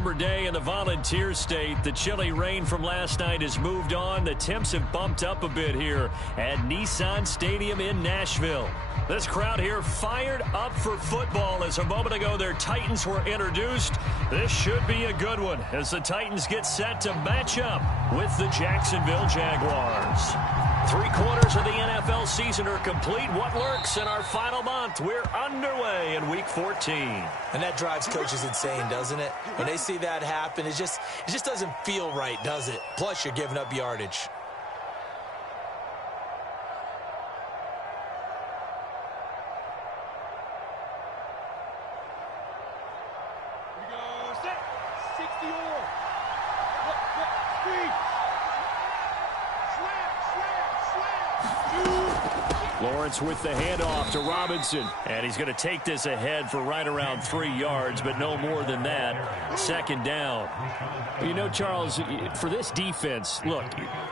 Day in the Volunteer State. The chilly rain from last night has moved on. The temps have bumped up a bit here at Nissan Stadium in Nashville. This crowd here fired up for football as a moment ago their Titans were introduced. This should be a good one as the Titans get set to match up with the Jacksonville Jaguars. 3/4 of the NFL season are complete. What lurks in our final month? We're underway in Week 14. And that drives coaches insane, doesn't it? When they see that happen, it just doesn't feel right, does it? Plus, you're giving up yardage. Lawrence with the handoff to Robinson. And he's going to take this ahead for right around 3 yards, but no more than that. Second down. You know, Charles, for this defense, look,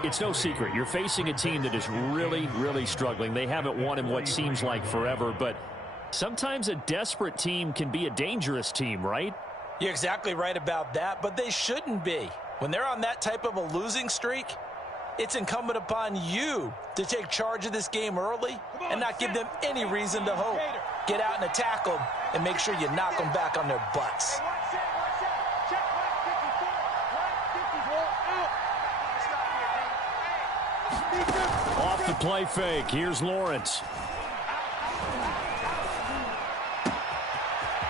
it's no secret. You're facing a team that is really, really struggling. They haven't won in what seems like forever, but sometimes a desperate team can be a dangerous team, right? You're exactly right about that, but they shouldn't be. When they're on that type of a losing streak, it's incumbent upon you to take charge of this game early and not give them any reason to hope. Get out and attack them and make sure you knock them back on their butts. Off the play fake. Here's Lawrence.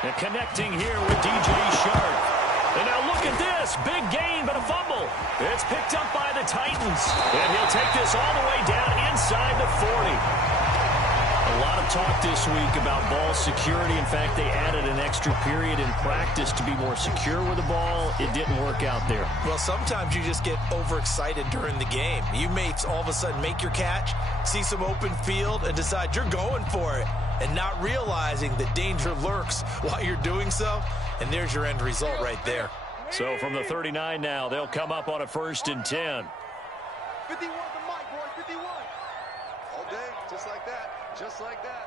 And connecting here with DJ Shark. And now look at this. Big gain, but a fumble. It's picked up by the Titans. And he'll take this all the way down inside the 40. A lot of talk this week about ball security. In fact, they added an extra period in practice to be more secure with the ball. It didn't work out there. Well, sometimes you just get overexcited during the game. You may all of a sudden make your catch, see some open field, and decide you're going for it, and not realizing the danger lurks while you're doing so. And there's your end result right there. So from the 39 now, they'll come up on a 1st and 10. 51 the mic, boys, 51. All day, just like that, just like that.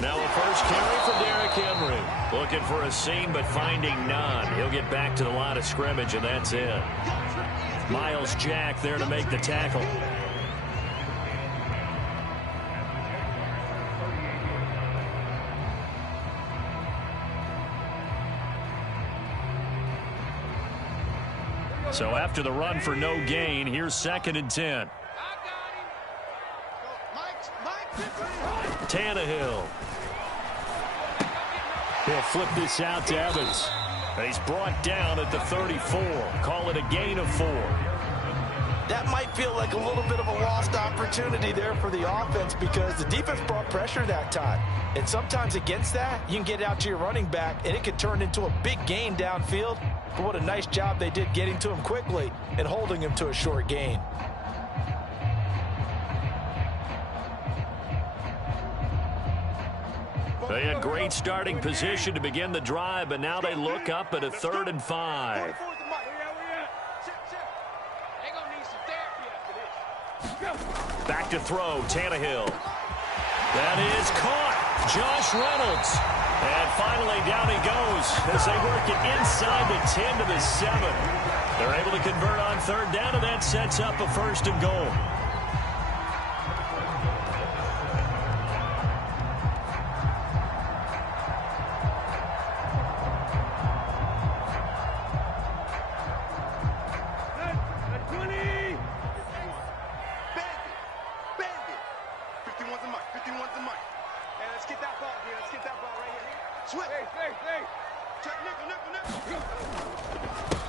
Now a first carry for Derrick Henry. Looking for a seam, but finding none. He'll get back to the line of scrimmage, and that's it. Miles Jack there to make the tackle. So after the run for no gain, here's 2nd and 10. Tannehill. He'll flip this out to Evans. And he's brought down at the 34. Call it a gain of 4. That might feel like a little bit of a lost opportunity there for the offense because the defense brought pressure that time. And sometimes against that, you can get out to your running back, and it can turn into a big gain downfield. But what a nice job they did getting to him quickly and holding him to a short gain. They had great starting position to begin the drive, but now they look up at a 3rd and 5. Back to throw, Tannehill. That is caught. Josh Reynolds. And finally down he goes as they work it inside the 10 to the 7. They're able to convert on 3rd down, and that sets up a 1st and goal.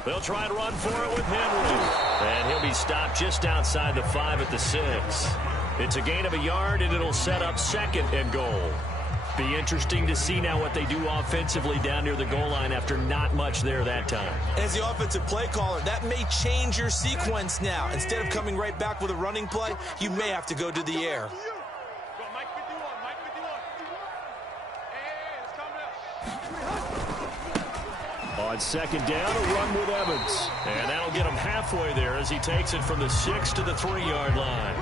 They'll try and run for it with Henry. And he'll be stopped just outside the 5 at the 6. It's a gain of a yard, and it'll set up 2nd and goal. Be interesting to see now what they do offensively down near the goal line after not much there that time. As the offensive play caller, that may change your sequence now. Instead of coming right back with a running play, you may have to go to the air. On 2nd down, a run with Evans. And that'll get him halfway there as he takes it from the 6 to the 3-yard line.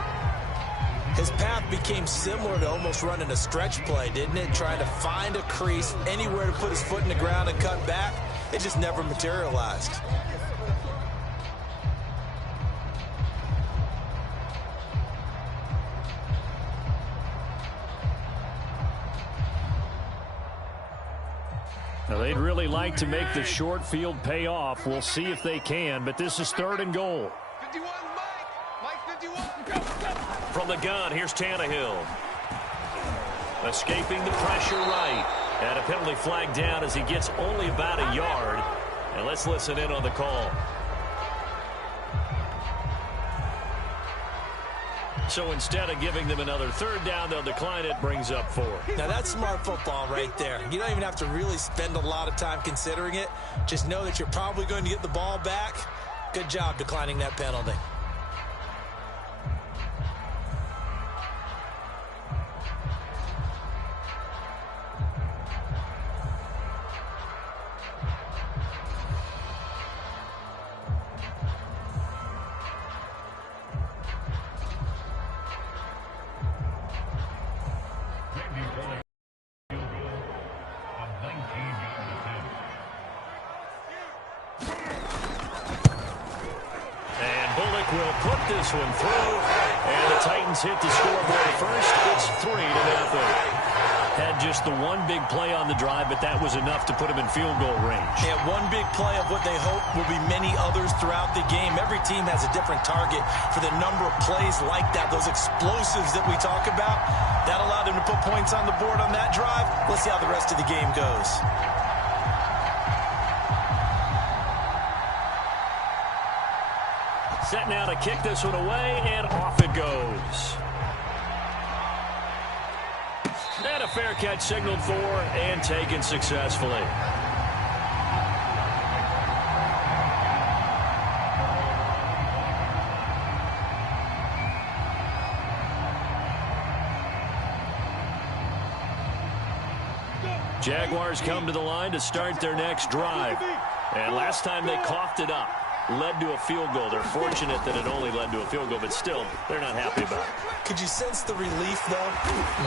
His path became similar to almost running a stretch play, didn't it? Trying to find a crease, anywhere to put his foot in the ground and cut back. It just never materialized. Now, they'd really like to make the short field pay off. We'll see if they can, but this is 3rd and goal. 51, Mike 51. From the gun, here's Tannehill. Escaping the pressure right. And a penalty flag down as he gets only about a yard. And let's listen in on the call. So instead of giving them another 3rd down, they'll decline it, brings up 4. Now that's smart football right there. You don't even have to really spend a lot of time considering it. Just know that you're probably going to get the ball back. Good job declining that penalty. Will put this one through, and the Titans hit the scoreboard first. It's 3-0. Had just the one big play on the drive, but that was enough to put him in field goal range. Yeah, one big play of what they hope will be many others throughout the game. Every team has a different target for the number of plays like that, those explosives that we talk about. That allowed them to put points on the board on that drive. Let's see how the rest of the game goes. Set now to kick this one away, and off it goes. And a fair catch signaled for and taken successfully. Jaguars come to the line to start their next drive. And last time they coughed it up. Led to a field goal. They're fortunate that it only led to a field goal, but still, they're not happy about it. Could you sense the relief, though,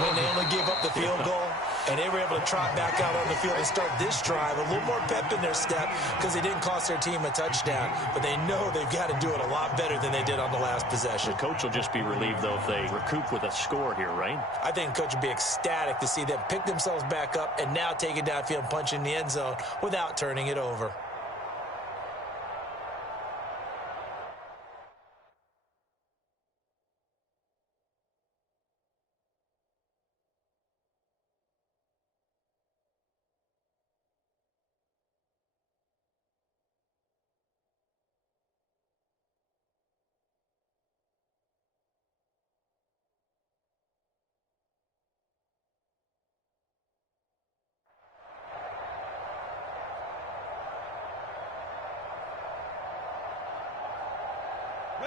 when they only gave up the field goal and they were able to trot back out on the field and start this drive? A little more pep in their step because they didn't cost their team a touchdown, but they know they've got to do it a lot better than they did on the last possession. The coach will just be relieved, though, if they recoup with a score here, right? I think the coach would be ecstatic to see them pick themselves back up and now take it downfield and punch in the end zone without turning it over.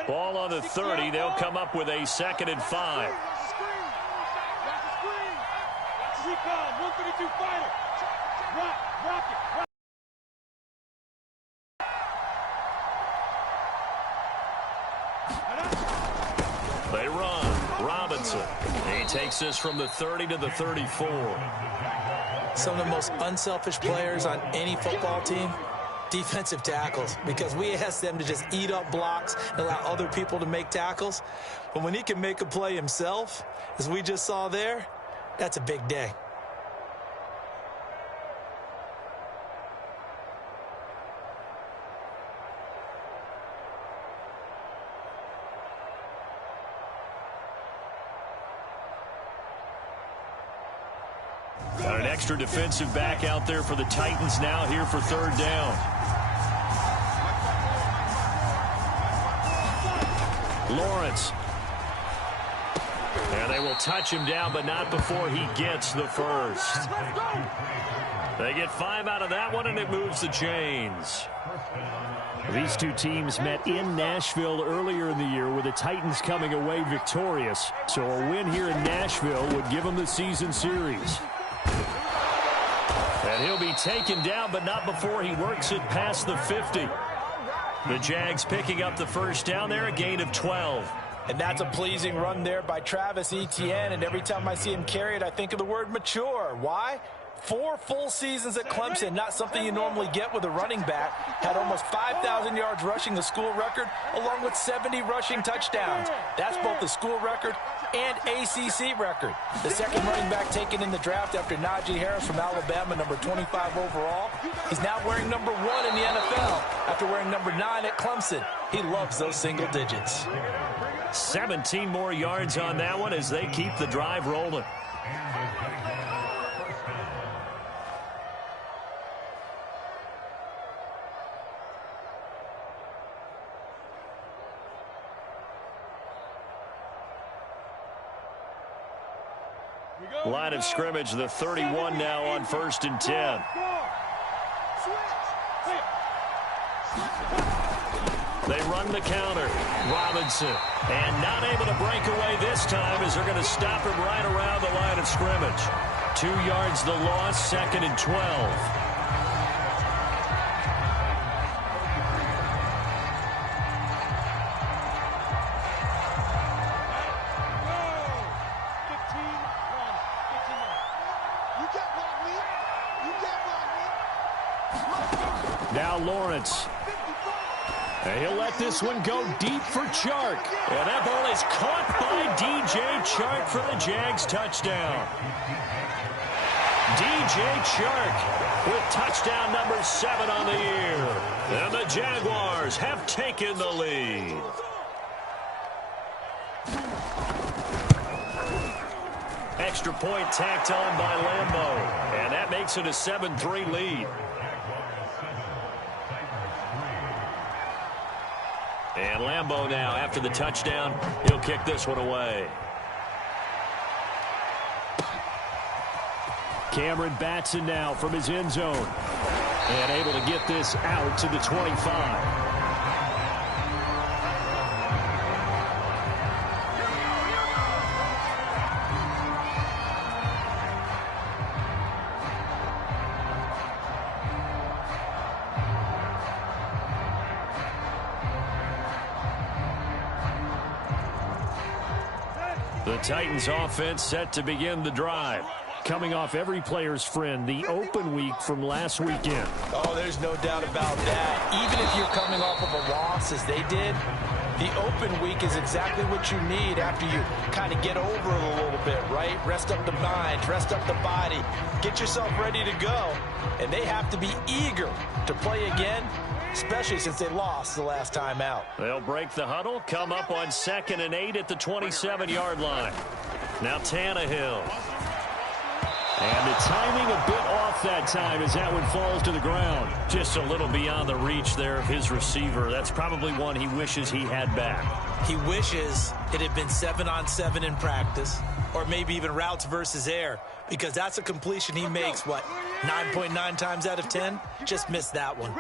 Ball on the 30. They'll come up with a 2nd and 5. They run. Robinson. He takes this from the 30 to the 34. Some of the most unselfish players on any football team, defensive tackles, because we ask them to just eat up blocks and allow other people to make tackles. But when he can make a play himself, as we just saw there, that's a big day. Got an extra defensive back out there for the Titans now here for 3rd down. Lawrence. And they will touch him down, but not before he gets the first. They get 5 out of that one, and it moves the chains. These two teams met in Nashville earlier in the year with the Titans coming away victorious. So a win here in Nashville would give them the season series. And he'll be taken down, but not before he works it past the 50. The Jags picking up the first down there, a gain of 12. And that's a pleasing run there by Travis Etienne. And every time I see him carry it, I think of the word mature. Why? 4 full seasons at Clemson, not something you normally get with a running back. Had almost 5,000 yards rushing, the school record, along with 70 rushing touchdowns. That's both the school record and ACC record. The second running back taken in the draft after Najee Harris from Alabama, number 25 overall. He's now wearing number 1 in the NFL after wearing number 9 at Clemson. He loves those single digits. 17 more yards on that one as they keep the drive rolling. Line of scrimmage, the 31 now on 1st and 10. They run the counter. Robinson. And not able to break away this time as they're going to stop him right around the line of scrimmage. 2 yards the loss, 2nd and 12. Now Lawrence. And he'll let this one go deep for Chark. And that ball is caught by DJ Chark for the Jags touchdown. DJ Chark with touchdown number 7 on the year. And the Jaguars have taken the lead. Extra point tacked on by Lambeau. And that makes it a 7-3 lead. And Lambeau now, after the touchdown, he'll kick this one away. Cameron Batson now from his end zone. And able to get this out to the 25. The Titans offense set to begin the drive. Coming off every player's friend, the open week from last weekend. Oh, there's no doubt about that. Even if you're coming off of a loss as they did, the open week is exactly what you need after you kind of get over it a little bit, right? Rest up the mind, rest up the body, get yourself ready to go. And they have to be eager to play again, especially since they lost the last time out. They'll break the huddle, come up on 2nd and 8 at the 27-yard line. Now Tannehill. And the timing a bit off that time as that one falls to the ground. Just a little beyond the reach there of his receiver. That's probably one he wishes he had back. He wishes it had been 7-on-7 in practice, or maybe even routes versus air, because that's a completion he makes, what, 9.9 times out of 10? Just missed that one.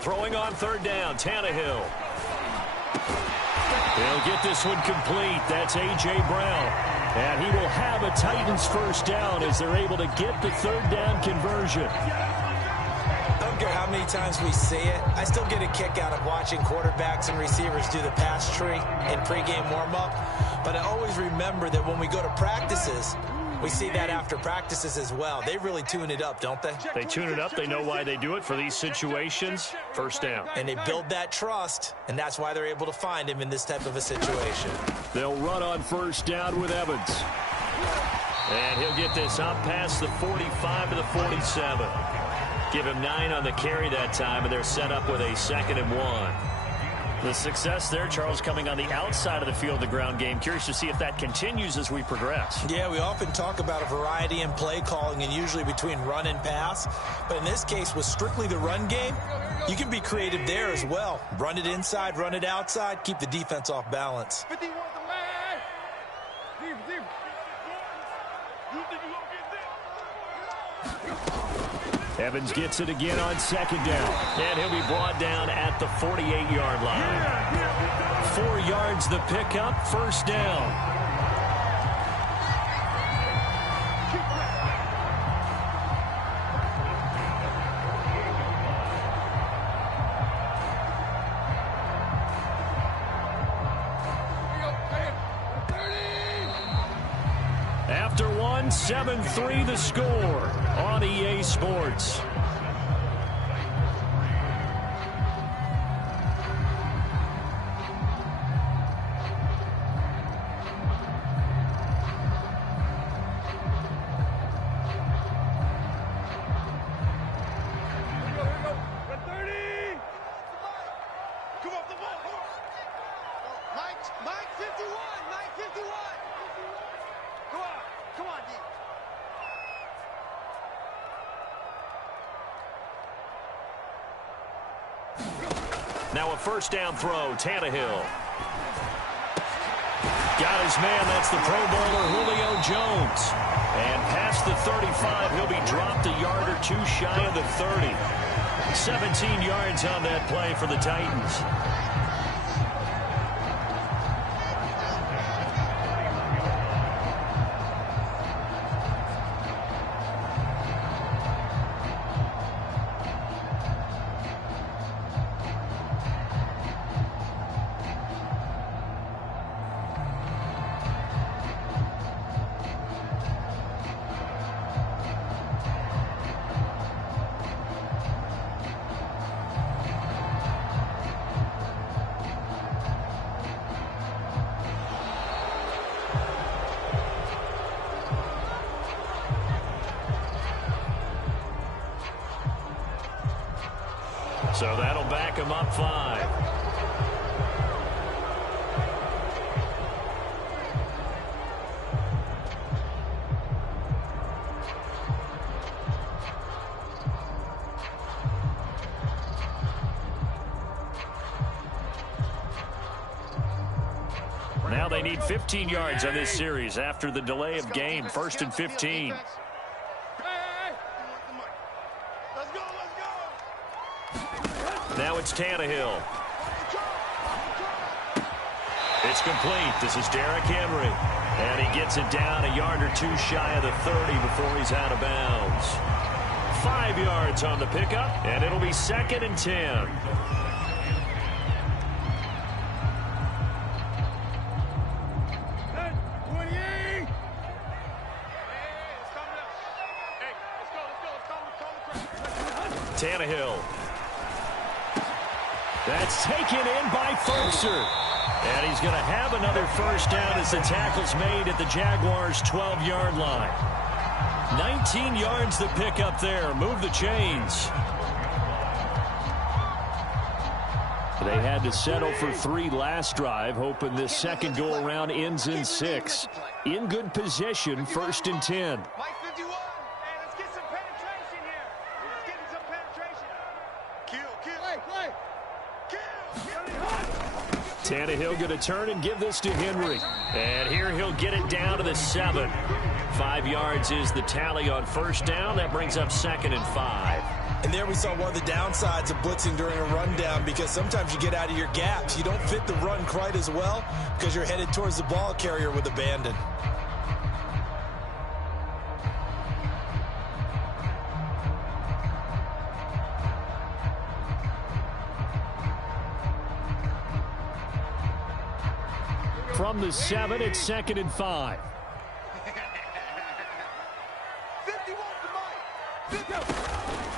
Throwing on 3rd down, Tannehill. They'll get this one complete. That's A.J. Brown. And he will have a Titans first down as they're able to get the 3rd down conversion. I don't care how many times we say it, I still get a kick out of watching quarterbacks and receivers do the pass tree in pregame warm-up. But I always remember that when we go to practices, we see that after practices as well. They really tune it up, don't they? They tune it up. They know why they do it for these situations. First down. And they build that trust, and that's why they're able to find him in this type of a situation. They'll run on 1st down with Evans. And he'll get this up past the 45 to the 47. Give him 9 on the carry that time, and they're set up with a 2nd and 1. The success there, Charles, coming on the outside of the field, the ground game. Curious to see if that continues as we progress. Yeah, we often talk about a variety in play calling and usually between run and pass. But in this case, with strictly the run game, you can be creative there as well. Run it inside, run it outside, keep the defense off balance. Evans gets it again on 2nd down. And he'll be brought down at the 48-yard line. 4 yards the pickup, 1st down. 7-3 the score on EA Sports. Now a first down throw, Tannehill. Got his man, that's the Pro Bowler Julio Jones. And past the 35, he'll be dropped a yard or two shy of the 30. 17 yards on that play for the Titans. So that'll back him up 5. Now they need 15 yards on this series after the delay of game. 1st and 15. Now it's Tannehill. It's complete. This is Derrick Henry. And he gets it down a yard or two shy of the 30 before he's out of bounds. 5 yards on the pickup, and it'll be 2nd and 10. Tannehill. That's taken in by Ferguson. And he's going to have another first down as the tackle's made at the Jaguars' 12-yard line. 19 yards to pick up there. Move the chains. They had to settle for 3 last drive, hoping this second go-around ends in 6. In good position, 1st and 10. Tannehill going to turn and give this to Henry. And here he'll get it down to the 7. 5 yards is the tally on first down. That brings up 2nd and 5. And there we saw one of the downsides of blitzing during a rundown, because sometimes you get out of your gaps. You don't fit the run quite as well because you're headed towards the ball carrier with abandon. From the 7, it's 2nd and 5.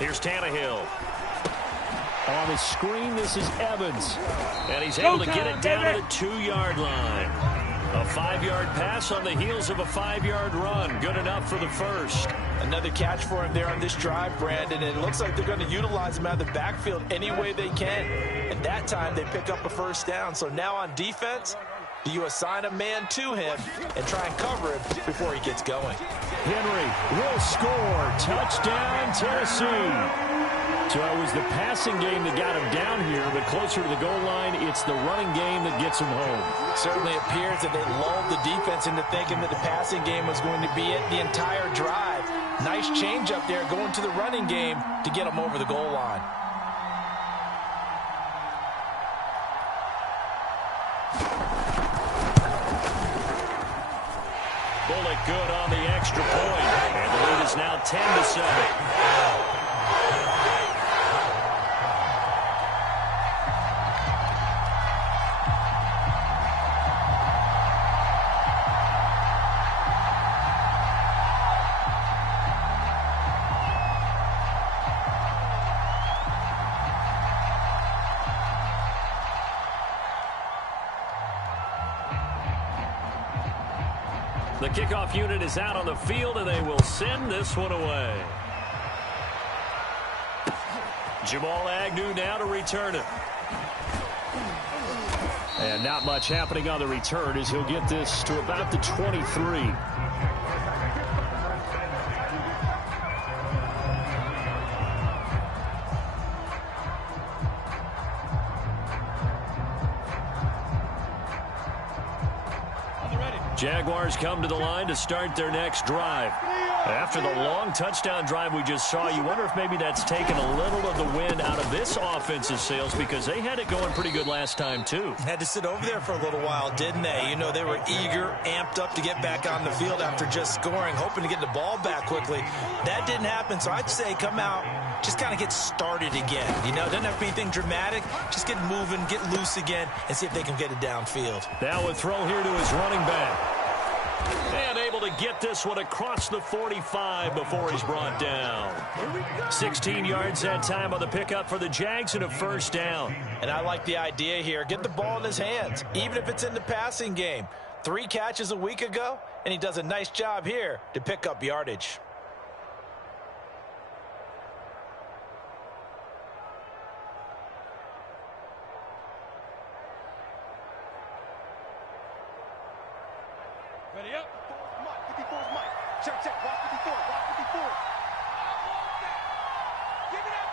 Here's Tannehill. On the screen, this is Evans. And he's able to get it down to the 2-yard line. A 5-yard pass on the heels of a 5-yard run. Good enough for the first. Another catch for him there on this drive, Brandon. And it looks like they're going to utilize him out of the backfield any way they can. And that time, they pick up a first down. So now on defense, do you assign a man to him and try and cover him before he gets going? Henry will score. Touchdown, Tennessee. So it was the passing game that got him down here, but closer to the goal line, it's the running game that gets him home. Certainly appears that they lulled the defense into thinking that the passing game was going to be it the entire drive. Nice change up there going to the running game to get him over the goal line. Bullock good on the extra point. And the lead is now 10-7. The kickoff unit is out on the field, and they will send this one away. Jamal Agnew now to return it. And not much happening on the return as he'll get this to about the 23. Jaguars come to the line to start their next drive. After the long touchdown drive we just saw, you wonder if maybe that's taken a little of the wind out of this offense's sails, because they had it going pretty good last time, too. Had to sit over there for a little while, didn't they? You know, they were eager, amped up to get back on the field after just scoring, hoping to get the ball back quickly. That didn't happen, so I'd say come out, just kind of get started again. You know, it doesn't have to be anything dramatic. Just get moving, get loose again, and see if they can get it downfield. Now a throw here to his running back. And able to get this one across the 45 before he's brought down. 16 yards that time on the pickup for the Jags and a first down. And I like the idea here. Get the ball in his hands, even if it's in the passing game. 3 catches a week ago, and he does a nice job here to pick up yardage. Ready up. 54's Mike. Check, check. Watch 54. Watch 54. Give me that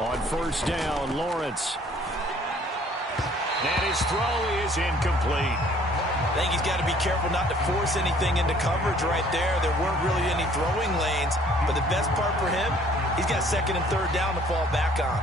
ball. On first down, Lawrence. And his throw is incomplete. I think he's got to be careful not to force anything into coverage right there. There weren't really any throwing lanes, but the best part for him, he's got second and third down to fall back on.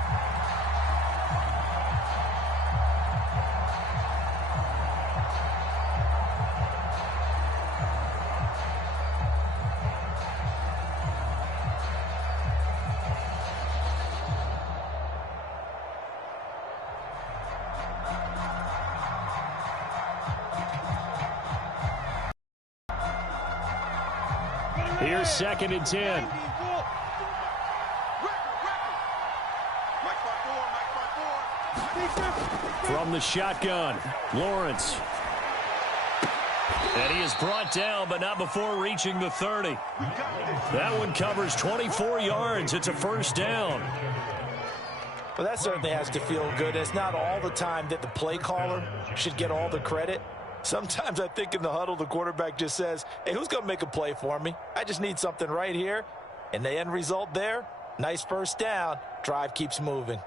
Here's second and 10. From the shotgun, Lawrence. And he is brought down, but not before reaching the 30. That one covers 24 yards. It's a first down. Well, that certainly has to feel good. It's not all the time that the play caller should get all the credit. Sometimes I think in the huddle, the quarterback just says, hey, who's going to make a play for me? I just need something right here. And the end result there, nice first down. Drive keeps moving.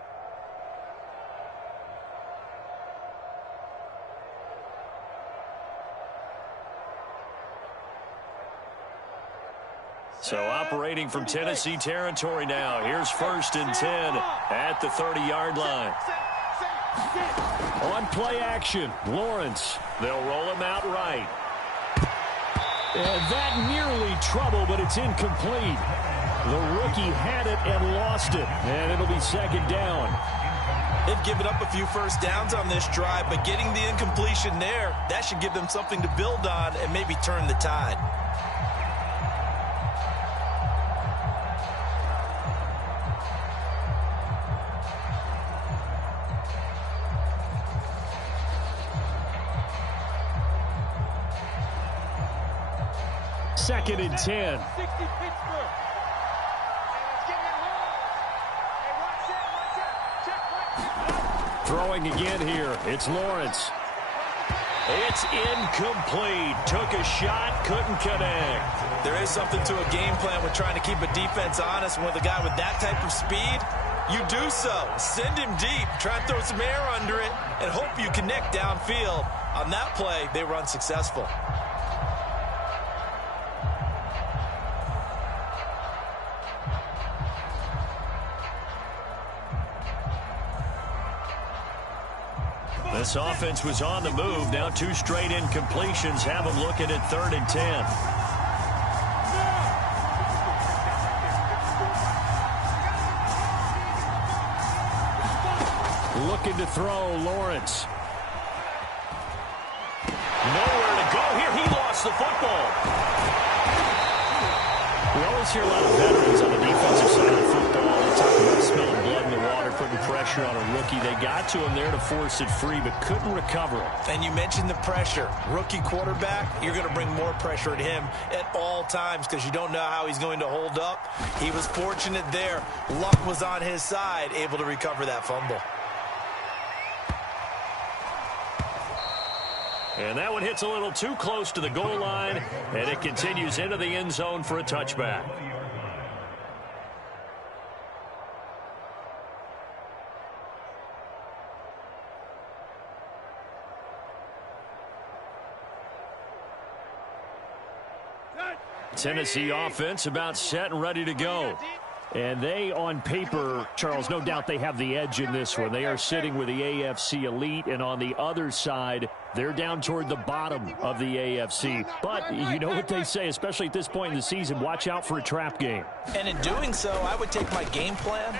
So operating from Tennessee territory now. Here's first and 10 at the 30-yard line. On play action, Lawrence. They'll roll him out right. And that nearly trouble, but it's incomplete. The rookie had it and lost it, and it'll be second down. They've given up a few first downs on this drive, but getting the incompletion there, that should give them something to build on and maybe turn the tide. Second and 10. Throwing again here. It's Lawrence. It's incomplete. Took a shot, couldn't connect. There is something to a game plan with trying to keep a defense honest. With a guy with that type of speed, you do so. Send him deep, try and throw some air under it, and hope you connect downfield. On that play, they were unsuccessful. This offense was on the move. Now 2 straight incompletions have them looking at 3rd and 10. Looking to throw, Lawrence. Nowhere to go here. He lost the football. We always hear a lot of veterans on the defensive side of the football. They talk about smelling blood in the water, putting pressure on a rookie. They got to him there to force it free, but couldn't recover it. And you mentioned the pressure. Rookie quarterback, you're going to bring more pressure at him at all times because you don't know how he's going to hold up. He was fortunate there. Luck was on his side, able to recover that fumble. And that one hits a little too close to the goal line, and it continues into the end zone for a touchback. Tennessee offense about set and ready to go. And they, on paper, Charles, no doubt they have the edge in this one. They are sitting with the AFC elite, and on the other side, they're down toward the bottom of the AFC. But you know what they say, especially at this point in the season, watch out for a trap game. And in doing so, I would take my game plan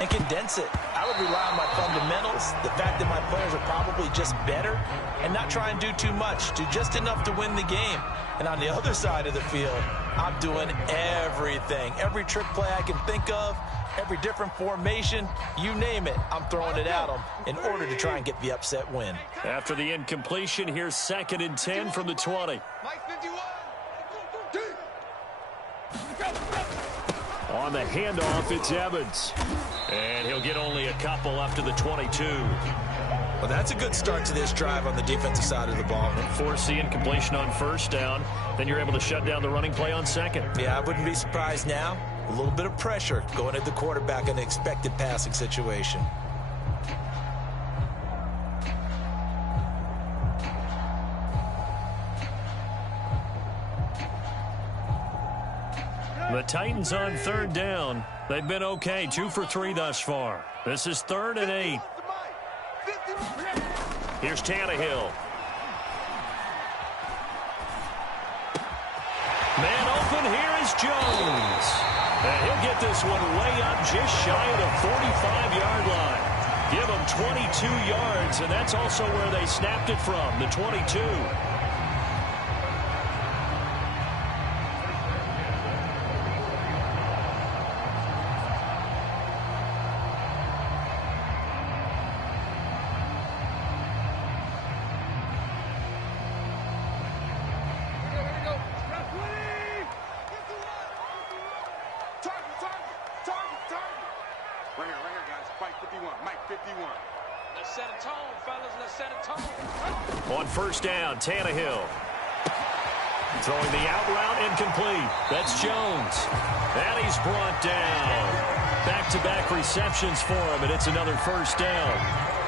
and condense it. I would rely on my fundamentals, the fact that my players are probably just better, and not try and do too much, do just enough to win the game. And on the other side of the field, I'm doing everything. Every trick play I can think of, every different formation, you name it, I'm throwing it at them in order to try and get the upset win. After the incompletion, here's 2nd and 10 from the 20. On the handoff, it's Evans. And he'll get only a couple up to the 22. Well, that's a good start to this drive on the defensive side of the ball. Force the incompletion on 1st down. Then you're able to shut down the running play on 2nd. Yeah, I wouldn't be surprised now. A little bit of pressure going at the quarterback in the expected passing situation. The Titans on 3rd down. They've been okay, 2 for 3 thus far. This is 3rd and 8. Here's Tannehill. Man open, here is Jones. And he'll get this one way up just shy of the 45-yard line. Give him 22 yards, and that's also where they snapped it from, the 22. On 1st down, Tannehill. Throwing the out route, incomplete. That's Jones. And he's brought down. Back-to-back receptions for him, and it's another 1st down.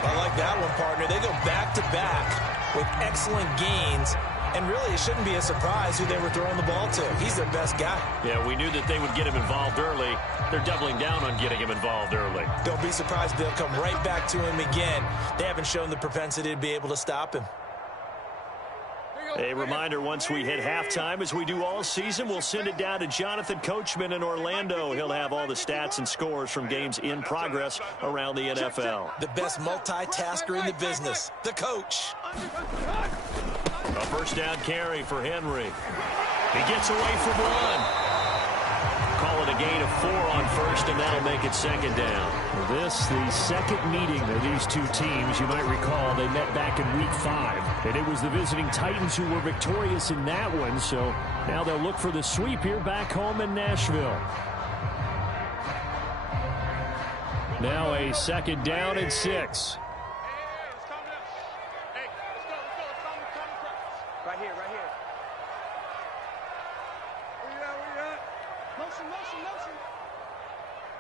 I like that one, partner. They go back-to-back with excellent gains. And really, it shouldn't be a surprise who they were throwing the ball to. He's their best guy. Yeah, we knew that they would get him involved early. They're doubling down on getting him involved early. Don't be surprised if they'll come right back to him again. They haven't shown the propensity to be able to stop him. A reminder, once we hit halftime, as we do all season, we'll send it down to Jonathan Coachman in Orlando. He'll have all the stats and scores from games in progress around the NFL. The best multitasker in the business, the coach. A 1st down carry for Henry. He gets away from one. Call it a gain of 4 on 1st, and that'll make it 2nd down. This, the second meeting of these two teams. You might recall they met back in Week 5, and it was the visiting Titans who were victorious in that one, so now they'll look for the sweep here back home in Nashville. Now a 2nd down and 6. Right here. Where you at? Motion.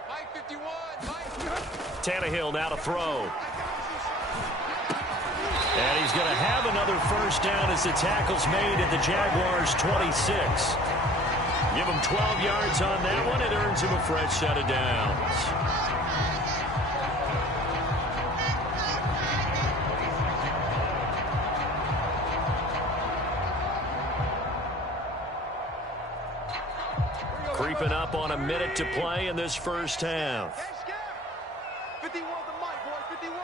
Mike 51, Mike. Tannehill now to throw. And he's going to have another 1st down as the tackle's made at the Jaguars' 26. Give him 12 yards on that one. It earns him a fresh set of downs. Creeping up on a minute to play in this 1st half. 51 the mic, boys, 51.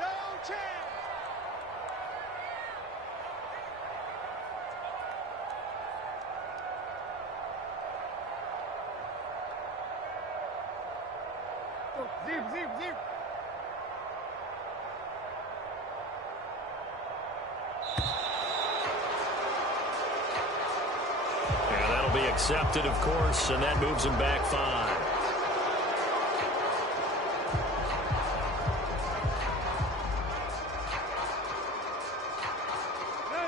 No chance. And that'll be accepted, of course, and that moves him back 5.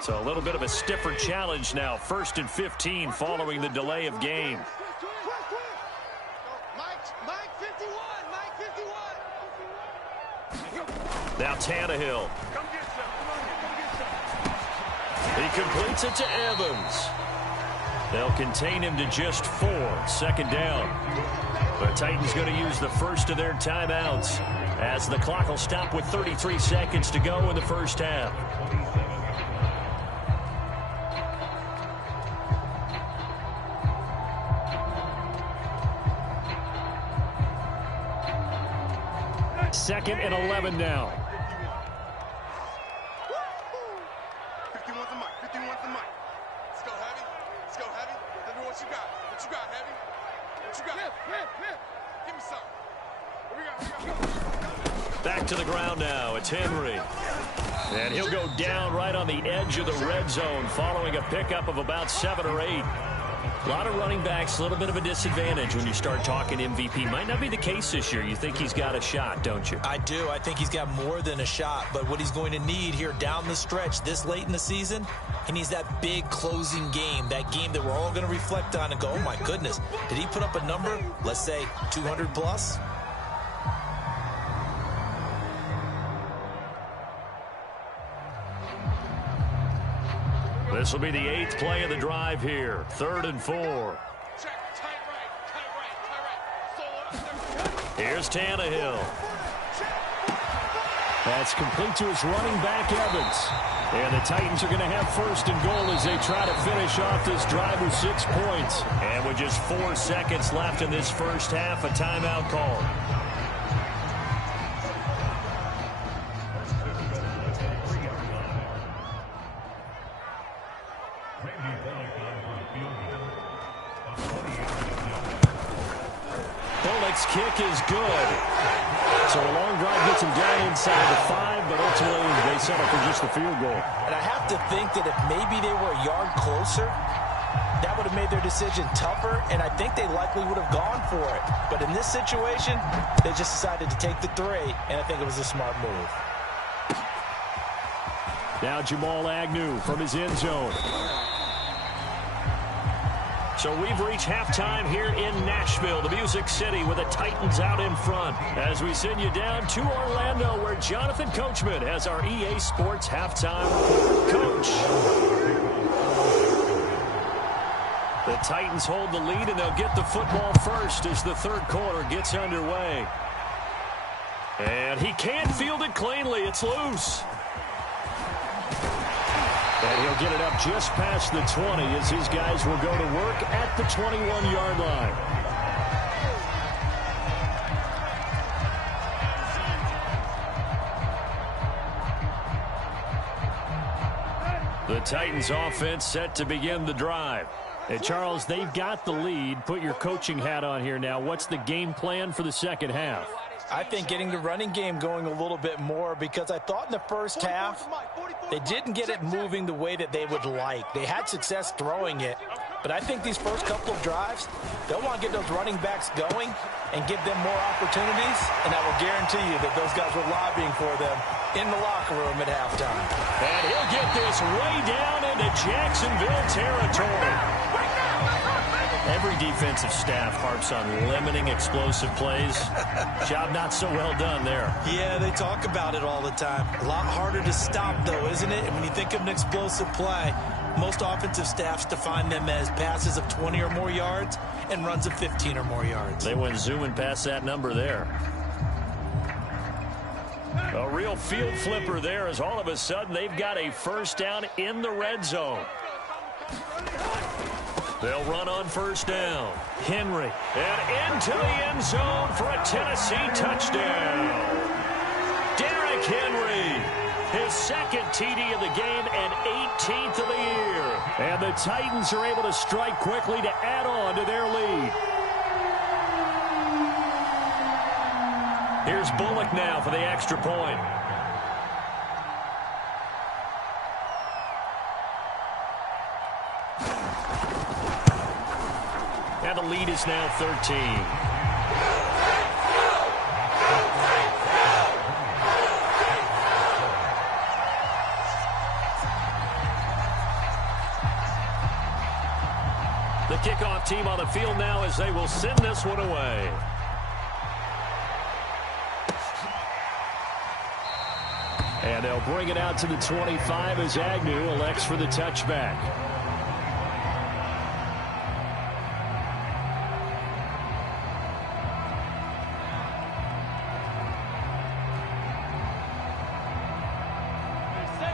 So a little bit of a stiffer challenge now. 1st and 15 following the delay of game. Mike 51. Now Tannehill. He completes it to Evans. They'll contain him to just 4. 2nd down. The Titans going to use the first of their timeouts as the clock will stop with 33 seconds to go in the first half. Second and 11 now. 51's the mic. 51's the mic. Let's go, Heavy. Let's go, Heavy. Let me know what you got. What you got, Heavy? What you got? Give me some. Here we go. Back to the ground now. It's Henry. And he'll go down right on the edge of the red zone following a pickup of about 7 or 8. A lot of running backs, a little bit of a disadvantage when you start talking MVP. Might not be the case this year. You think he's got a shot, don't you? I do. I think he's got more than a shot. But what he's going to need here down the stretch this late in the season, he needs that big closing game, that game that we're all going to reflect on and go, oh, my goodness, did he put up a number, let's say 200 plus? This will be the 8th play of the drive here. 3rd and 4. Here's Tannehill. That's complete to his running back, Evans. And the Titans are going to have 1st and goal as they try to finish off this drive with 6 points. And with just 4 seconds left in this first half, a timeout call. Kick is good. So a long drive gets him down inside the 5, but ultimately they settle for just the field goal. And I have to think that if maybe they were a yard closer, that would have made their decision tougher, and I think they likely would have gone for it. But in this situation, they just decided to take the 3, and I think it was a smart move. Now Jamal Agnew from his end zone. So we've reached halftime here in Nashville, the Music City, with the Titans out in front. As we send you down to Orlando, where Jonathan Coachman has our EA Sports halftime report. Coach. The Titans hold the lead, and they'll get the football first as the 3rd quarter gets underway. And he can't field it cleanly. It's loose. And he'll get it up just past the 20 as his guys will go to work at the 21-yard line. The Titans offense set to begin the drive. And Charles, they've got the lead. Put your coaching hat on here now. What's the game plan for the second half? I think getting the running game going a little bit more, because I thought in the first half they didn't get it moving the way that they would like. They had success throwing it, but I think these first couple of drives, they'll want to get those running backs going and give them more opportunities, and I will guarantee you that those guys were lobbying for them in the locker room at halftime. And he'll get this way down into Jacksonville territory. Every defensive staff harps on limiting explosive plays. Job not so well done there. Yeah, they talk about it all the time. A lot harder to stop, though, isn't it? And when you think of an explosive play, most offensive staffs define them as passes of 20 or more yards and runs of 15 or more yards. They went zooming past that number there. A real field flipper there, as all of a sudden they've got a 1st down in the red zone. They'll run on 1st down. Henry. And into the end zone for a Tennessee touchdown. Derrick Henry. His 2nd TD of the game and 18th of the year. And the Titans are able to strike quickly to add on to their lead. Here's Bullock now for the extra point. And the lead is now 13. The kickoff team on the field now as they will send this one away. And they'll bring it out to the 25 as Agnew elects for the touchback.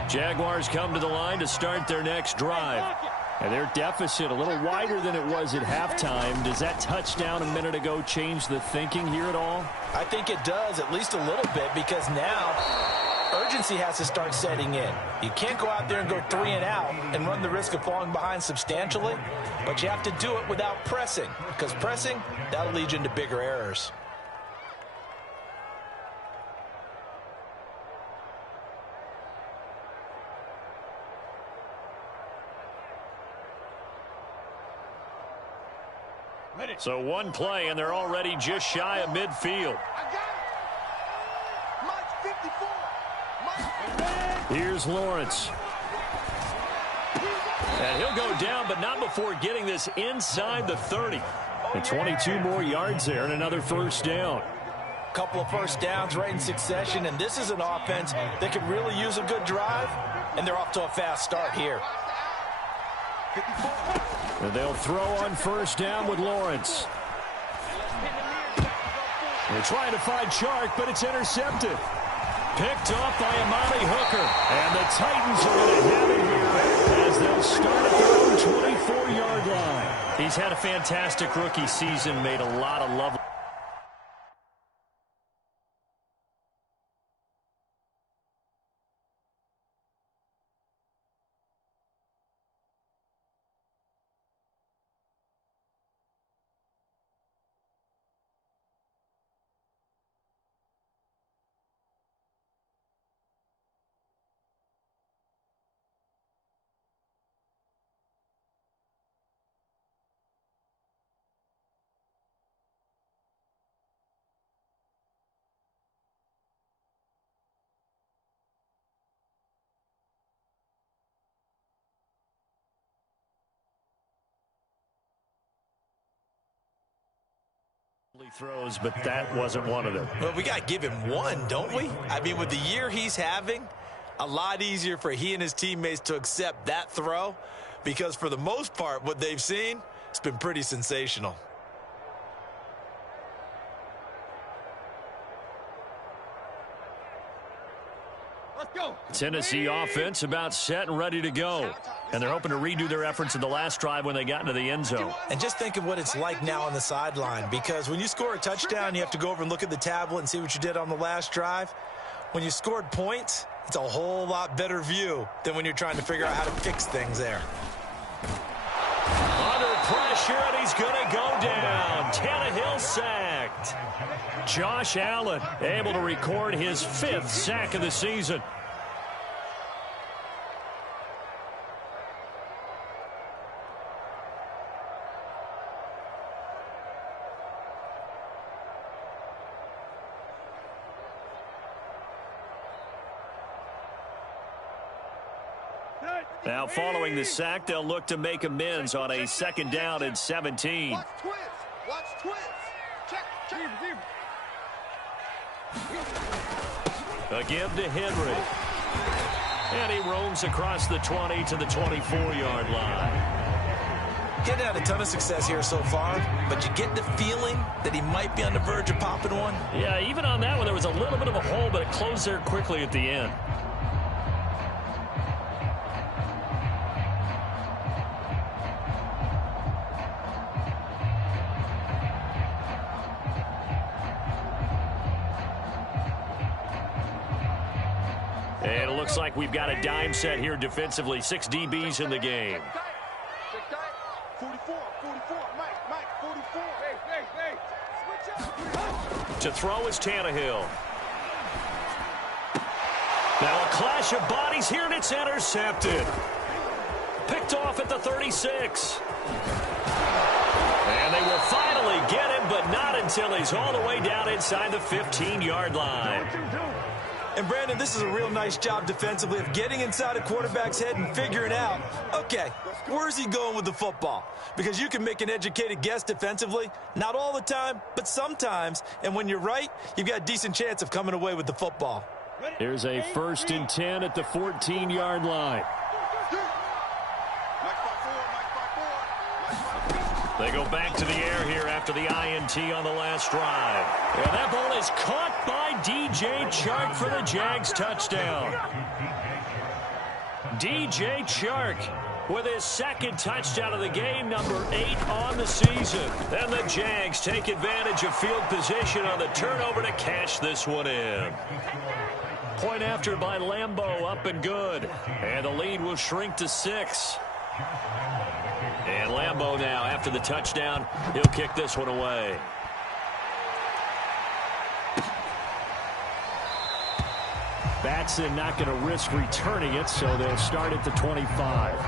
Jaguars come to the line to start their next drive. And their deficit a little wider than it was at halftime. Does that touchdown a minute ago change the thinking here at all? I think it does, at least a little bit, because now urgency has to start setting in. You can't go out there and go 3 and out and run the risk of falling behind substantially, but you have to do it without pressing, because pressing, that'll lead you into bigger errors. So one play, and they're already just shy of midfield. Here's Lawrence. And he'll go down, but not before getting this inside the 30. And 22 more yards there and another first down. Couple of first downs right in succession, and this is an offense that could really use a good drive, and they're off to a fast start here. And they'll throw on first down with Lawrence. They're trying to find Chark, but it's intercepted. Picked off by Amani Hooker. And the Titans are going to have it here as they'll start at their own 24-yard line. He's had a fantastic rookie season, made a lot of love. Throws, but that wasn't one of them. Well, we got to give him one, don't we? I mean, with the year he's having, a lot easier for he and his teammates to accept that throw, because for the most part, what they've seen, it's been pretty sensational. Tennessee offense about set and ready to go. And they're hoping to redo their efforts in the last drive when they got into the end zone. And just think of what it's like now on the sideline, because when you score a touchdown, you have to go over and look at the tablet and see what you did on the last drive. When you scored points, it's a whole lot better view than when you're trying to figure out how to fix things there. Under pressure, and he's going to go down. Tannehill sacked. Josh Allen able to record his 5th sack of the season. Now following the sack, they'll look to make amends on a 2nd down and 17. Watch twist. Watch twist. Check. A give to Henry. And he roams across the 20 to the 24-yard line. Getting had a ton of success here so far, but you get the feeling that he might be on the verge of popping one. Yeah, even on that one, there was a little bit of a hole, but it closed there quickly at the end. And it looks like we've got a dime set here defensively. 6 DBs in the game. 44, Mike, 44. Hey. Switch To throw is Tannehill. Now a clash of bodies here, and it's intercepted. Picked off at the 36. And they will finally get him, but not until he's all the way down inside the 15-yard line. And, Brandon, this is a real nice job defensively of getting inside a quarterback's head and figuring out, okay, where's he going with the football? Because you can make an educated guess defensively, not all the time, but sometimes. And when you're right, you've got a decent chance of coming away with the football. Here's a 1st and 10 at the 14-yard line. They go back to the air here after the INT on the last drive. And that ball is caught by DJ Chark for the Jags touchdown. DJ Chark with his 2nd touchdown of the game, number 8 on the season. And the Jags take advantage of field position on the turnover to cash this one in. Point after by Lambeau, up and good. And the lead will shrink to 6. And Lambeau now, after the touchdown, he'll kick this one away. Batson not going to risk returning it, so they'll start at the 25.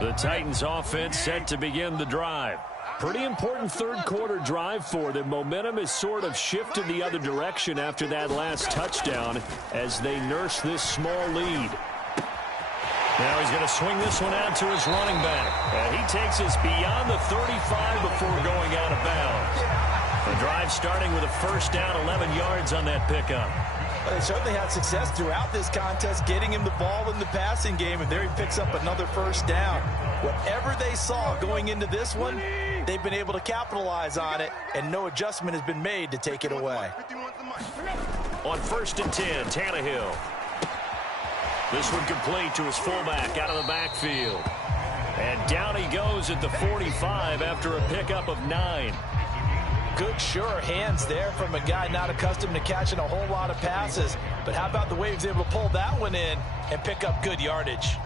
The Titans offense set to begin the drive. Pretty important 3rd quarter drive for them. Momentum has sort of shifted the other direction after that last touchdown as they nurse this small lead. Now he's going to swing this one out to his running back. And he takes us beyond the 35 before going out of bounds. The drive starting with a 1st down, 11 yards on that pickup. They certainly had success throughout this contest, getting him the ball in the passing game, and there he picks up another 1st down. Whatever they saw going into this one, they've been able to capitalize on it, and no adjustment has been made to take it away. On 1st and 10, Tannehill. This one complete to his fullback out of the backfield. And down he goes at the 45 after a pickup of 9. Good, sure hands there from a guy not accustomed to catching a whole lot of passes. But how about the way he was able to pull that one in and pick up good yardage?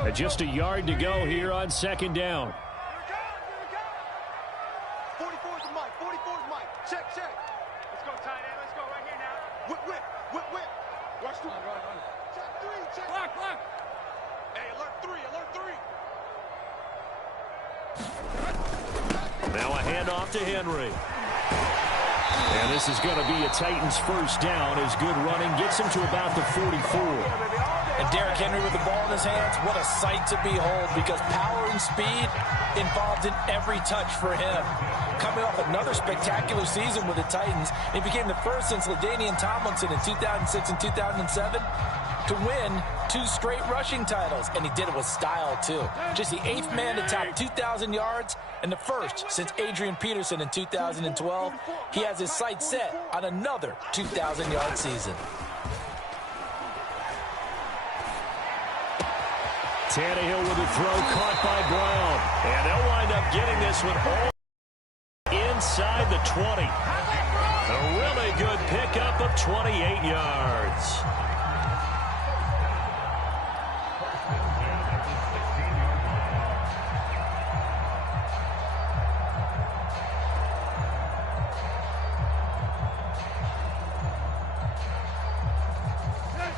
And just a yard to go here on 2nd down. 44's the mic. 44's the mic. Check. Let's go, tight end. Let's go right here now. Whip. Watch 2. Check 3. Block. Hey, alert 3. Now a handoff to Henry. And this is going to be a Titans 1st down as good running gets him to about the 44. And Derrick Henry with the ball in his hands, what a sight to behold, because power and speed involved in every touch for him. Coming off another spectacular season with the Titans, he became the first since LaDainian Tomlinson in 2006 and 2007 to win 2 straight rushing titles, and he did it with style too. Just the 8th man to top 2,000 yards and the 1st since Adrian Peterson in 2012. He has his sights set on another 2,000-yard season. Tannehill with a throw caught by Brown. And they'll wind up getting this one all inside the 20. A really good pickup of 28 yards.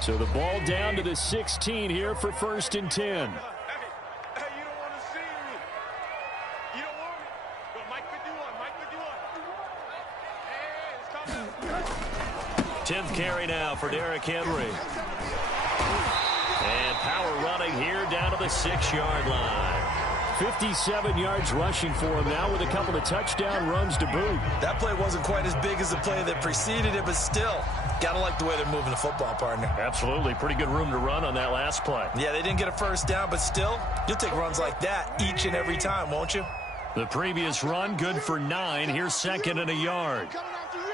So the ball down to the 16 here for 1st and 10. Hey, you don't want to see me. You don't want me. Go, Mike 51. 10th carry now for Derrick Henry. And power running here down to the 6-yard line. 57 yards rushing for him now with a couple of touchdown runs to boot. That play wasn't quite as big as the play that preceded it, but still, got to like the way they're moving the football, partner. Absolutely. Pretty good room to run on that last play. Yeah, they didn't get a 1st down, but still, you'll take runs like that each and every time, won't you? The previous run good for 9. Here's 2nd and a yard. Coming after you.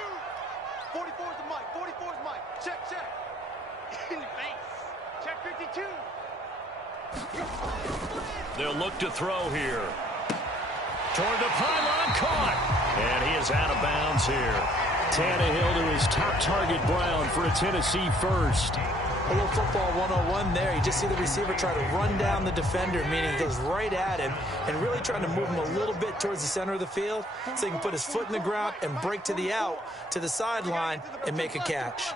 44's the mic. 44's the mic. Check. In your face. They'll look to throw here. Toward the pylon, caught. And he is out of bounds here. Tannehill to his top target, Brown, for a Tennessee first. A little football 101 there. You just see the receiver try to run down the defender, meaning he goes right at him and really trying to move him a little bit towards the center of the field so he can put his foot in the ground and break to the out, to the sideline, and make a catch.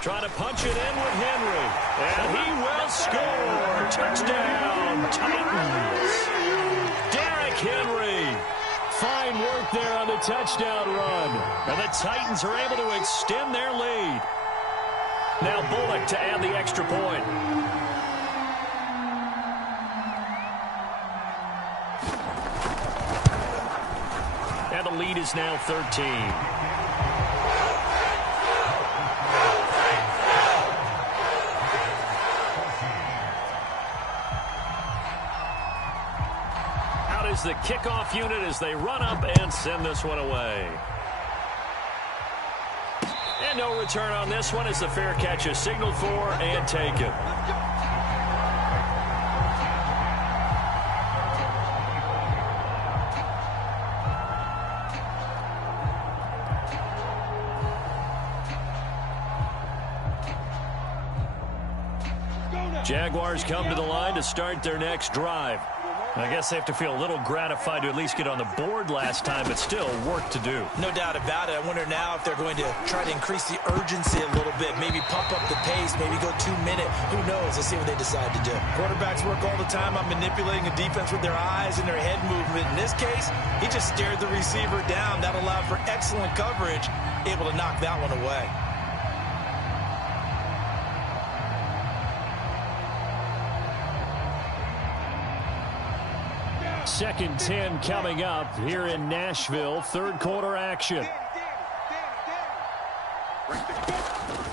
Trying to punch it in with Henry. And he will score. Touchdown, Titans. Derrick Henry. Fine work there on the touchdown run. And the Titans are able to extend their lead. Now Bullock to add the extra point. And the lead is now 13. Is the kickoff unit as they run up and send this one away. And no return on this one as the fair catch is signaled for and taken. Jaguars come to the line to start their next drive. I guess they have to feel a little gratified to at least get on the board last time, but still work to do. No doubt about it. I wonder now if they're going to try to increase the urgency a little bit, maybe pump up the pace, maybe go 2 minute. Who knows? Let's see what they decide to do. Quarterbacks work all the time on manipulating a defense with their eyes and their head movement. In this case, he just stared the receiver down. That allowed for excellent coverage, able to knock that one away. Second 10 coming up here in Nashville. Third quarter action.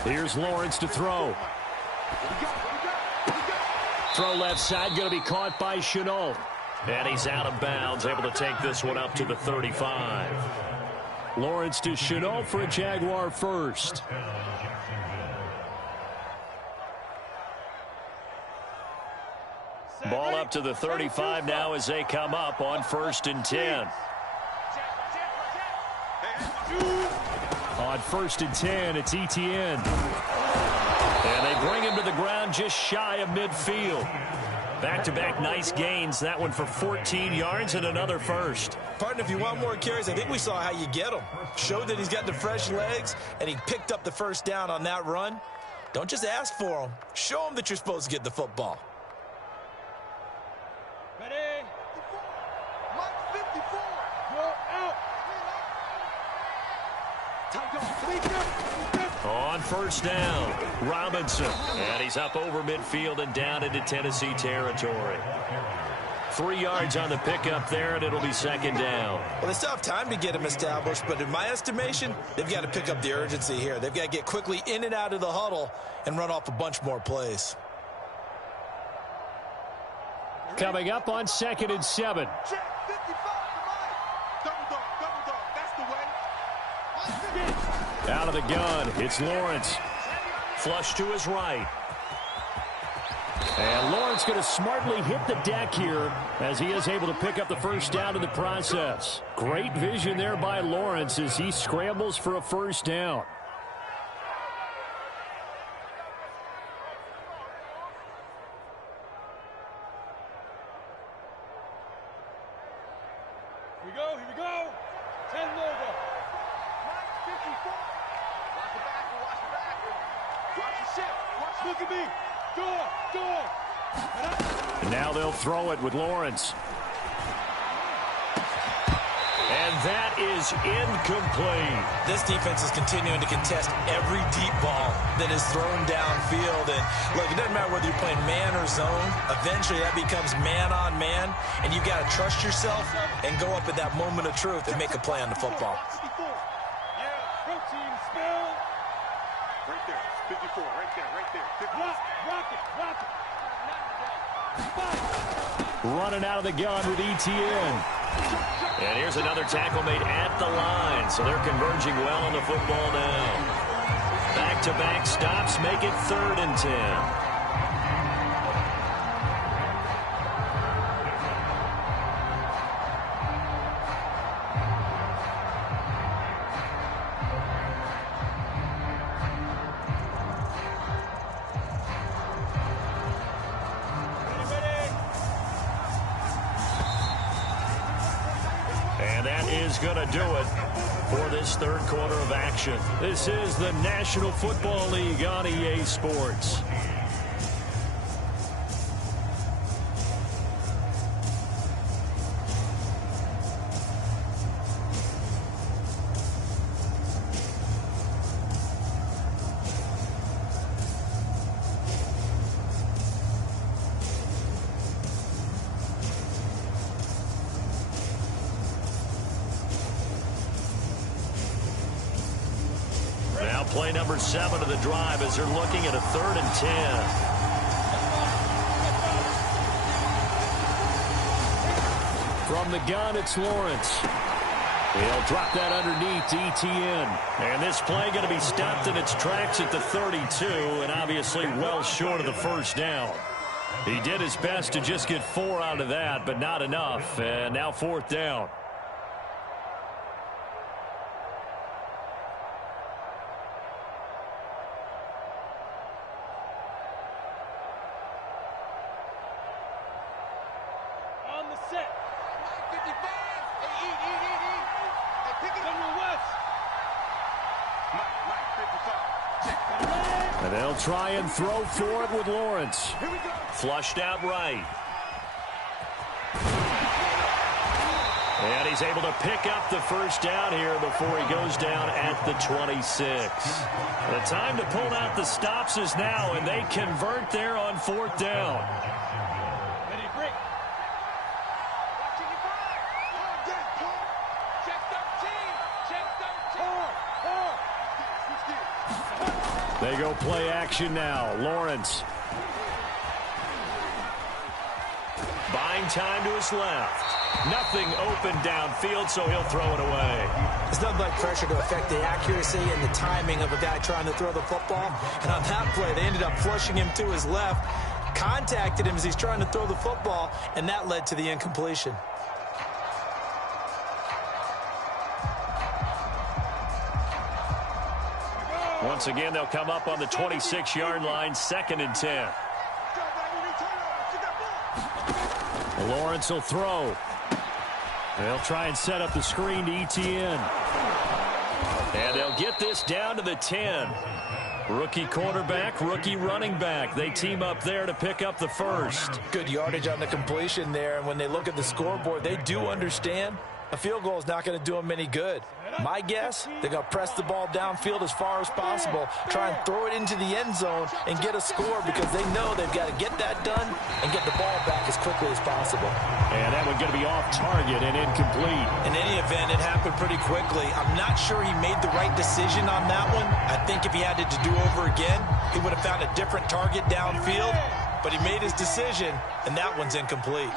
Here's Lawrence to throw. Throw left side, going to be caught by Chenault. And he's out of bounds, able to take this one up to the 35. Lawrence to Chenault for a Jaguar first. Ball up to the 35 now as they come up on 1st and 10. On 1st and 10, it's Etienne. And they bring him to the ground just shy of midfield. Back-to-back nice gains. That one for 14 yards and another first. Partner, if you want more carries, I think we saw how you get them. Showed that he's got the fresh legs, and he picked up the first down on that run. Don't just ask for him. Show him that you're supposed to get the football. Ready? Mike 54. Go out. On 1st down, Robinson. And he's up over midfield and down into Tennessee territory. 3 yards on the pickup there, and it'll be 2nd down. Well, they still have time to get him established, but in my estimation, they've got to pick up the urgency here. They've got to get quickly in and out of the huddle and run off a bunch more plays. Coming up on 2nd and 7. Check 55 to Mike. Double dog, that's the way. Out of the gun, it's Lawrence. Flush to his right. And Lawrence going to smartly hit the deck here as he is able to pick up the first down in the process. Great vision there by Lawrence as he scrambles for a first down. Here we go. 10 logo. Mike 54. Watch the back. Watch the ship. Look at me. Door. And now they'll throw it with Lawrence. And that is incomplete. This defense is continuing to contest every deep ball that is thrown downfield. And look, it doesn't matter whether you're playing man or zone. Eventually that becomes man on man, and you've got to trust yourself and go up at that moment of truth and make a play on the football. Yeah, protein spill. Right there, 54, right there. 54. Rock it. Running out of the gun with Etienne. And here's another tackle made at the line. So they're converging well on the football now. Back-to-back stops make it 3rd and 10. And that is going to do it for this 3rd quarter of action. This is the National Football League on EA Sports. Play number 7 of the drive as they're looking at a 3rd and 10. From the gun, it's Lawrence. He'll drop that underneath to Etienne. And this play going to be stopped in its tracks at the 32, and obviously well short of the 1st down. He did his best to just get 4 out of that, but not enough. And now 4th down. And they'll try and throw for it with Lawrence. Flushed out right. And he's able to pick up the 1st down here before he goes down at the 26. The time to pull out the stops is now, and they convert there on 4th down. They go play action now. Lawrence. Buying time to his left. Nothing open downfield, so he'll throw it away. There's nothing like pressure to affect the accuracy and the timing of a guy trying to throw the football. And on that play, they ended up flushing him to his left, contacted him as he's trying to throw the football, and that led to the incompletion. Once again, they'll come up on the 26-yard line, 2nd and 10. Lawrence will throw. They'll try and set up the screen to Etienne. And they'll get this down to the 10. Rookie quarterback, rookie running back. They team up there to pick up the 1st. Good yardage on the completion there. And when they look at the scoreboard, they do understand a field goal is not going to do them any good. My guess, they're going to press the ball downfield as far as possible, try and throw it into the end zone and get a score because they know they've got to get that done and get the ball back as quickly as possible. And that one's going to be off target and incomplete. In any event, it happened pretty quickly. I'm not sure he made the right decision on that one. I think if he had it to do over again, he would have found a different target downfield, but he made his decision, and that one's incomplete.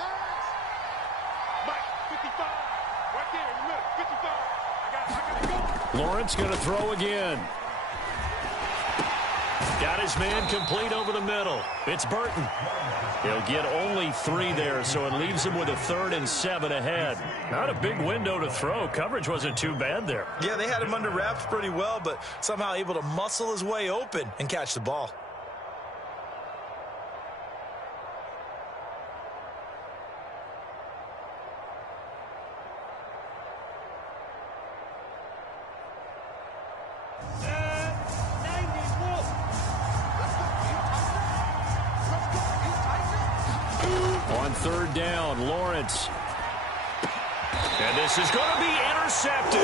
Lawrence going to throw again. Got his man complete over the middle. It's Burton. He'll get only 3 there, so it leaves him with a 3rd and 7 ahead. Not a big window to throw. Coverage wasn't too bad there. Yeah, they had him under wraps pretty well, but somehow able to muscle his way open and catch the ball. On 3rd down, Lawrence. And this is going to be intercepted.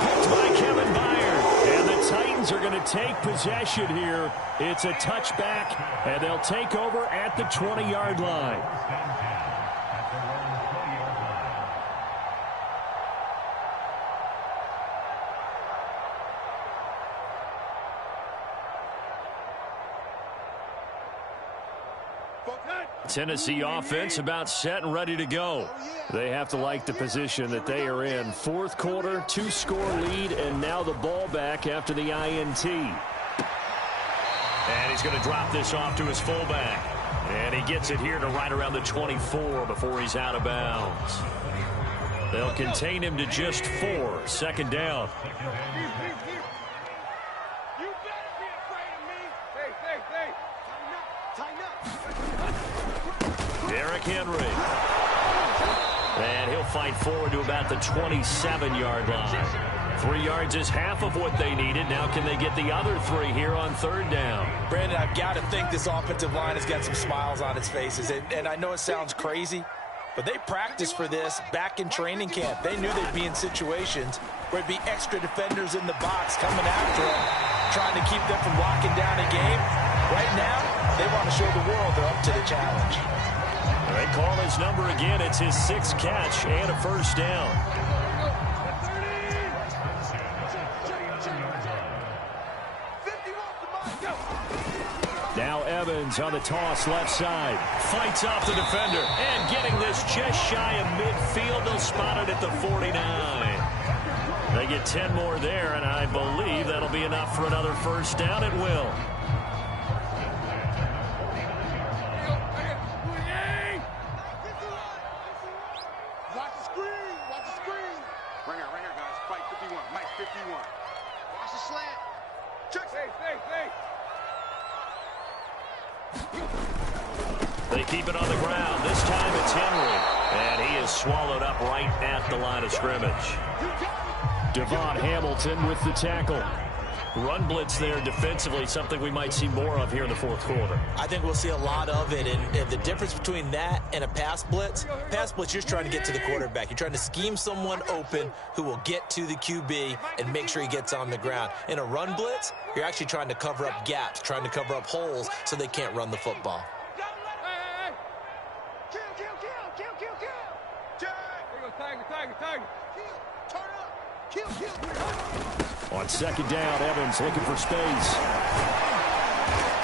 Picked by Kevin Byard. And the Titans are going to take possession here. It's a touchback, and they'll take over at the 20-yard line. Tennessee offense about set and ready to go. They have to like the position that they are in. 4th quarter, 2-score lead, and now the ball back after the INT. And he's going to drop this off to his fullback. And he gets it here to right around the 24 before he's out of bounds. They'll contain him to just 4. Second down. Derrick Henry. And he'll fight forward to about the 27-yard line. 3 yards is half of what they needed. Now can they get the other 3 here on third down? Brandon, I've got to think this offensive line has got some smiles on its faces. And I know it sounds crazy, but they practiced for this back in training camp. They knew they'd be in situations where it'd be extra defenders in the box coming after them, trying to keep them from locking down a game. Right now, they want to show the world they're up to the challenge. They call his number again. It's his 6th catch and a first down. Now Evans on the toss left side. Fights off the defender. And getting this just shy of midfield. They'll spot it at the 49. They get 10 more there, and I believe that'll be enough for another first down. It will. They keep it on the ground. This time it's Henry. And he is swallowed up right at the line of scrimmage. Devon Hamilton with the tackle. Run blitz there defensively, something we might see more of here in the fourth quarter. I think we'll see a lot of it, and the difference between that and a pass blitz, you're just trying to get to the quarterback. You're trying to scheme someone open who will get to the QB and make sure he gets on the ground. In a run blitz, you're actually trying to cover up gaps, trying to cover up holes so they can't run the football. On second down, Evans looking for space.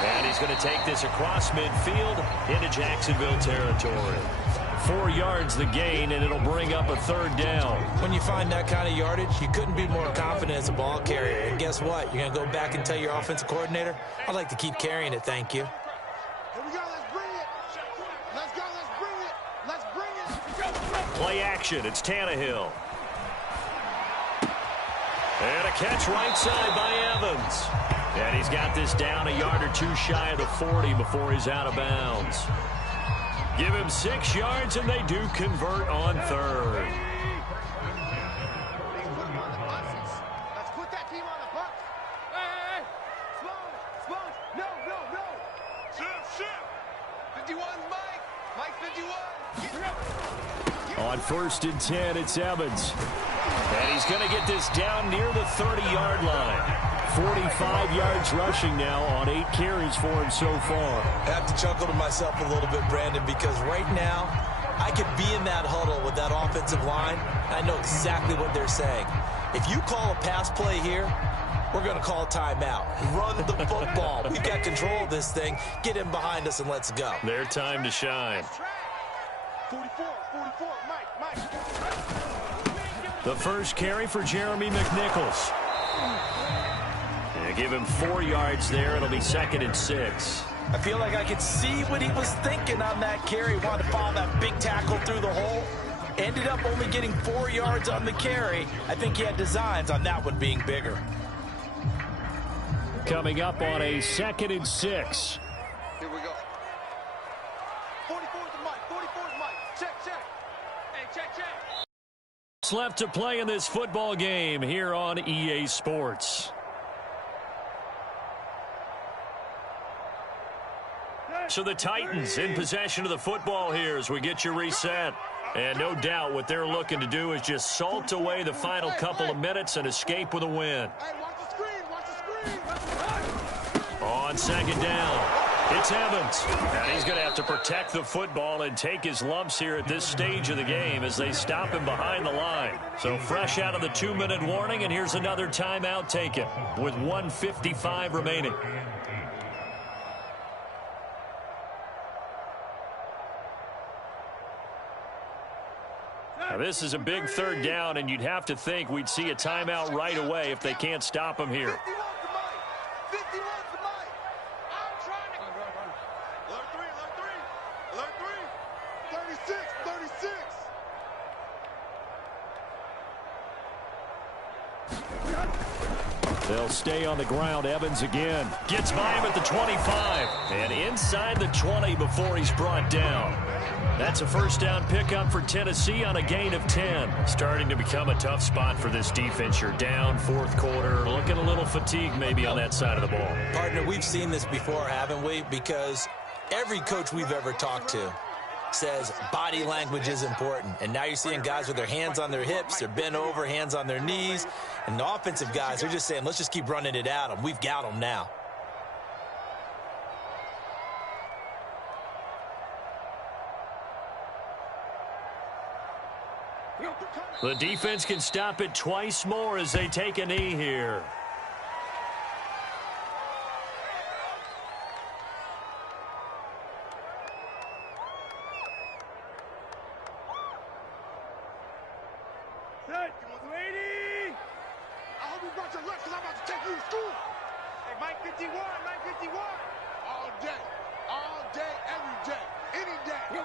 And he's going to take this across midfield into Jacksonville territory. 4 yards the gain, and it'll bring up a third down. When you find that kind of yardage, you couldn't be more confident as a ball carrier. And guess what? You're going to go back and tell your offensive coordinator, I'd like to keep carrying it, thank you. Here we go, let's bring it. Let's go, let's bring it. Let's bring it. Play action, it's Tannehill. And a catch right side by Evans. And he's got this down a yard or 2 shy of the 40 before he's out of bounds. Give him 6 yards, and they do convert on third. Let's put that team on the bus. Hey, Sloan. No. Shift. 51, Mike 51. On 1st and 10, it's Evans. And he's going to get this down near the 30-yard line. 45 yards rushing now on 8 carries for him so far. I have to chuckle to myself a little bit, Brandon, because right now I could be in that huddle with that offensive line. I know exactly what they're saying. If you call a pass play here, we're going to call a timeout. Run the football. We've got control of this thing. Get him behind us and let's go. Their time to shine. 44, Mike. The first carry for Jeremy McNichols. And give him 4 yards there. It'll be 2nd and 6. I feel like I could see what he was thinking on that carry. Wanted to follow that big tackle through the hole. Ended up only getting 4 yards on the carry. I think he had designs on that one being bigger. Coming up on a 2nd and 6. Here we go. 44's Mike. Check. Hey, check. Left to play in this football game here on EA Sports. So the Titans in possession of the football here as we get you reset. And no doubt what they're looking to do is just salt away the final couple of minutes and escape with a win. Hey, watch the screen. On second down, it's Evans. And he's going to have to protect the football and take his lumps here at this stage of the game as they stop him behind the line. So fresh out of the 2-minute warning, and here's another timeout taken with 1:55 remaining. Now this is a big third down, and you'd have to think we'd see a timeout right away if they can't stop him here. 51's Mike. They'll stay on the ground. Evans again. Gets by him at the 25. And inside the 20 before he's brought down. That's a first down pickup for Tennessee on a gain of 10. Starting to become a tough spot for this defense. You're down fourth quarter. Looking a little fatigued maybe on that side of the ball. Partner, we've seen this before, haven't we? Because every coach we've ever talked to says body language is important. And now you're seeing guys with their hands on their hips, they're bent over, hands on their knees. And the offensive guys, they're just saying, let's just keep running it at them. We've got them now. The defense can stop it twice more as they take a knee here. Lady! I hope you brought your lunch because I'm about to take you to school. Hey, Mike 51, Mike 51. All day, every day, any day.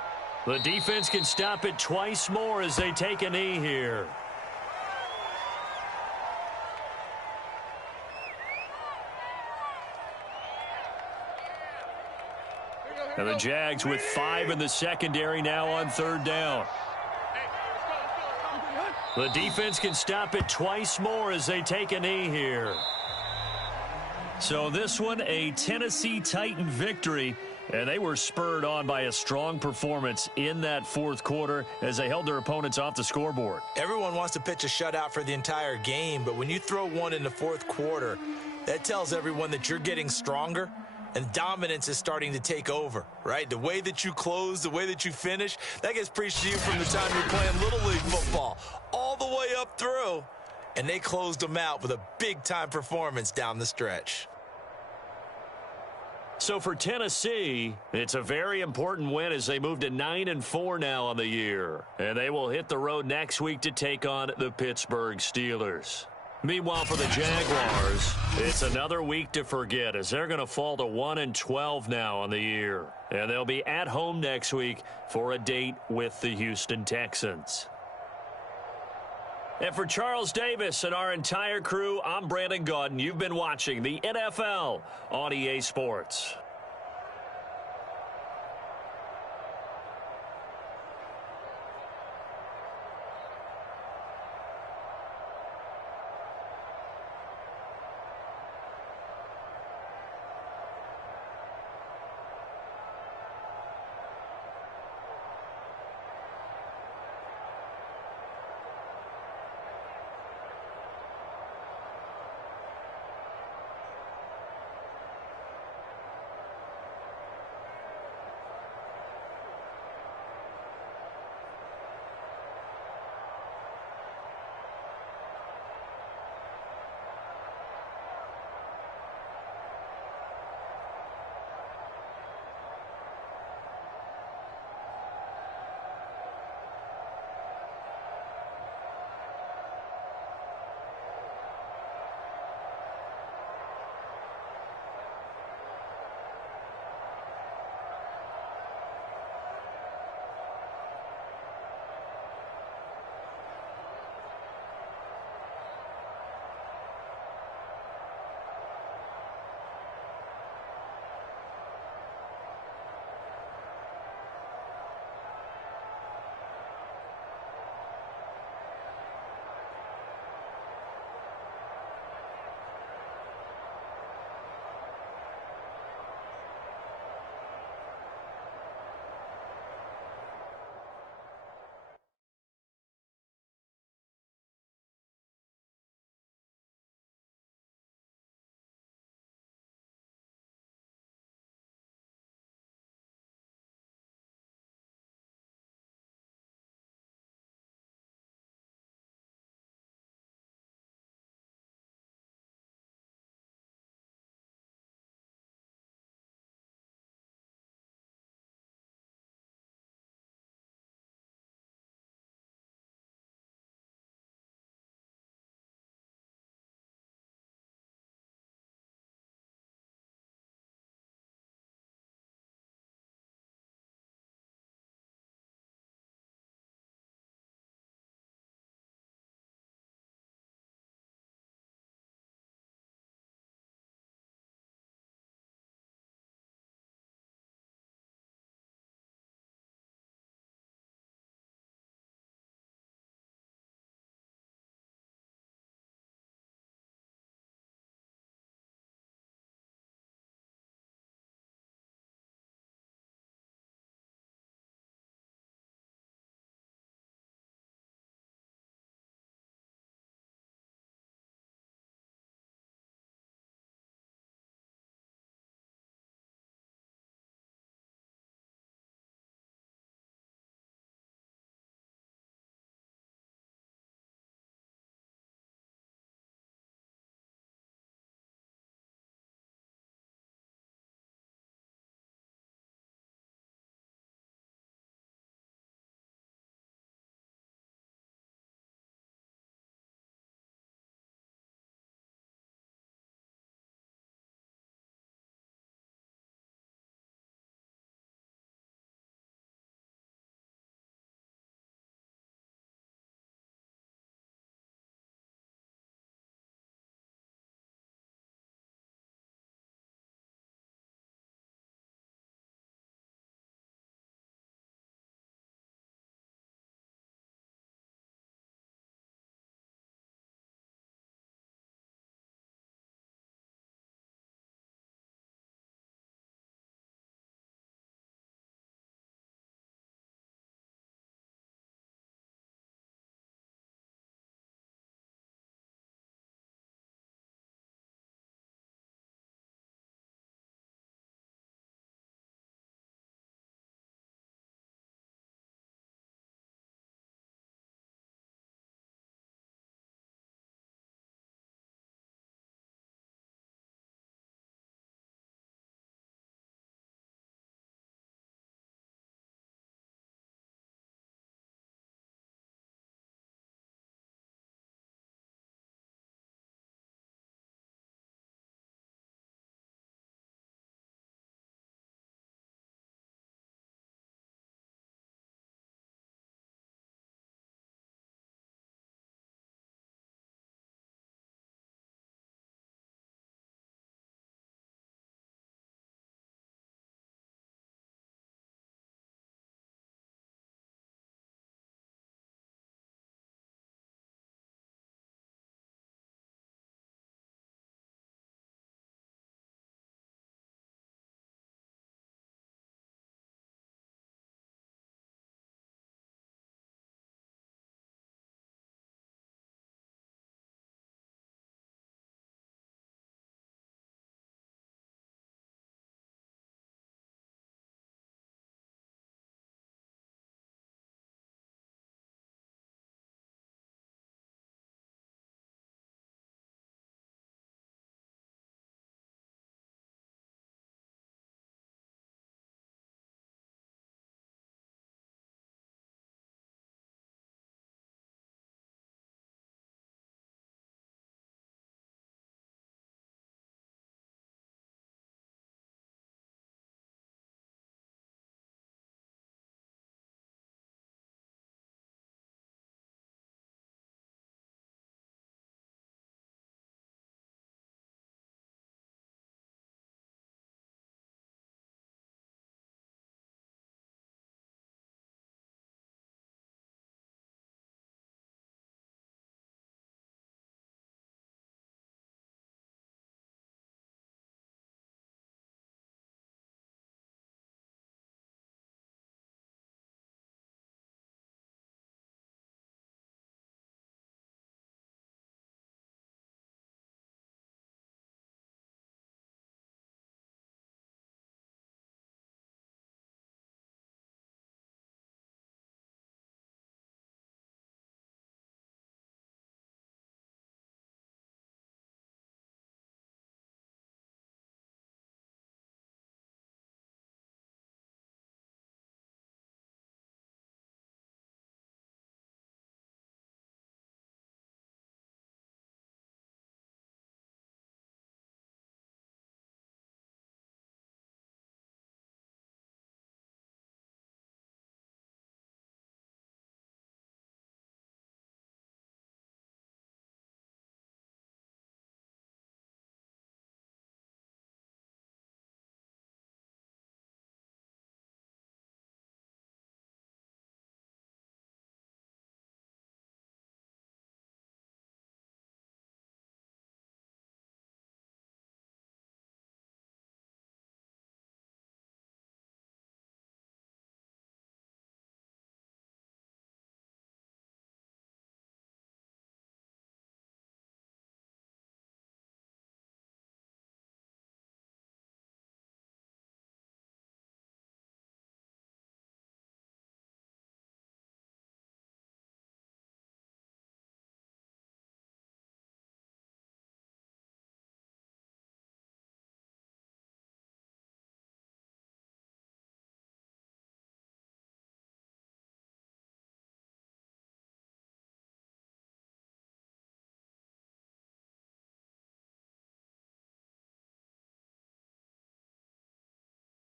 The defense can stop it twice more as they take a knee here. And the Jags with 5 in the secondary now on third down. The defense can stop it twice more as they take a knee here. So this one, a Tennessee Titan victory. And they were spurred on by a strong performance in that fourth quarter as they held their opponents off the scoreboard. Everyone wants to pitch a shutout for the entire game, but when you throw one in the fourth quarter, that tells everyone that you're getting stronger and dominance is starting to take over, right? The way that you close, the way that you finish, that gets preached to you from the time you're playing Little League football all the way up through. And they closed them out with a big-time performance down the stretch. So for Tennessee, it's a very important win as they move to 9-4 now on the year. And they will hit the road next week to take on the Pittsburgh Steelers. Meanwhile, for the Jaguars, it's another week to forget as they're going to fall to 1-12 now on the year. And they'll be at home next week for a date with the Houston Texans. And for Charles Davis and our entire crew, I'm Brandon Gaudin. You've been watching the NFL on EA Sports.